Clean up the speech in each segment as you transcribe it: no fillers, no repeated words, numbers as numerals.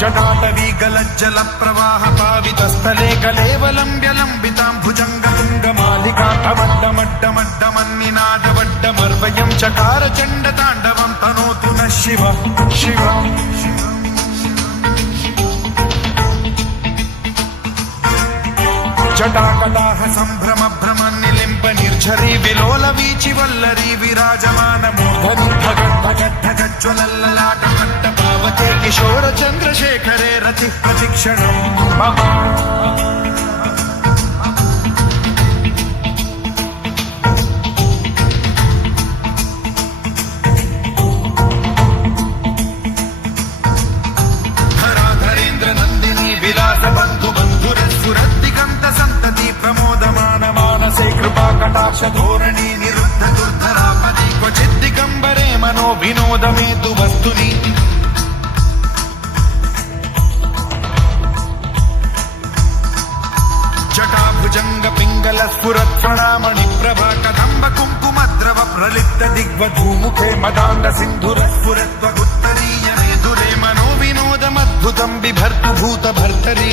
जटाटवी गलज्जल प्रवाह पावितस्थले कलेवलम्ब्य लम्बितां भुजङ्गतुङ्गमालिका तमड्डमड्डमड्डमन्निनादवड्डमर्वयं चकार चण्डताण्डवं तनोतु नः शिव शिव जटाकटाह सम्भ्रम भ्रम निलिम्ब निर्झरी विलोल वीचि वल्लरी विराजमान मूर्धनि भगद्भगद्भगज्ज्वलल्ललाट पावते किशोर चन्द्रशेखरे रतिः प्रतिक्षणम् मम धराधरेन्द्र नन्दिनी विलास बन्धु बन्धुरस्फुरद्दिगन्त सन्तति प्रमोदमान मानसे कृपा कटाक्ष धोरणी निरुद्ध दुर्धरापदि क्वचिद्दिगम्बरे मनो विनोद मे तु वस्तुनि जटाभुजङ्ग पिङ्गल स्फुरत्फणामणि प्रभा कदम्ब कुङ्कुमद्रव प्रलिप्त दिग्वधूमुखे मदान्द सिन्धुरस्फुरत्वगुत्तरीय मेधुरे मनो विनोदमद्भुतं बिभर्तु भूत भर्तरि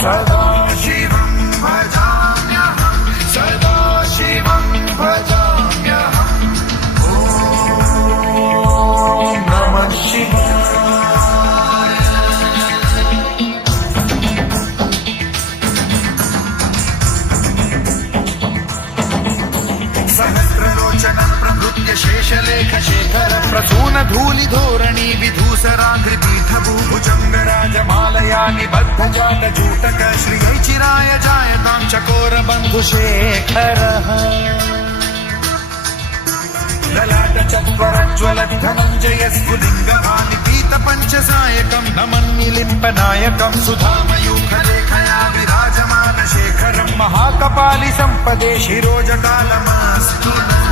सदा शिवं भजाम्यहं सदा शिवं भजाम्यहं ॐ नमः शिवाय सहस्रलोचन प्रभृत्य शेषलेख शेखर प्रसून धूलि धोरणी विधूसराघ्रिपीठ भुजङ्गराजमालया निबद्ध जात जूटक श्रियैचिराय जायतां चकोर बन्धुशेखरः ललाट चत्वरज्ज्वल धनञ्जय स्फुलिङ्गभानि पीत पञ्चसायकं नमन्निलिम्पनायकं सुधामयूखलेखया विराजमान शेखरं महाकपालि सम्पदे शिरोजकालमास्तु नः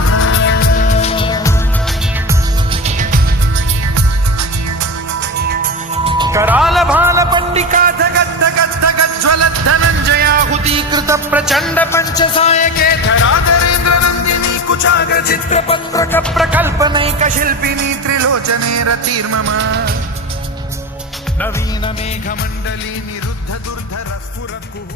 कराल भाल पंडिका धगद्धगद्धगज्ज्वलद्धनञ्जयाहुतीकृत प्रचण्ड पञ्चसायके धराधरेन्द्र नन्दिनी कुचाग्र चित्रपत्रक प्रकल्पनैक शिल्पिनी त्रिलोचने रतिर्मम नवीन मेघमण्डली निरुद्ध दुर्धर स्फुर कुहू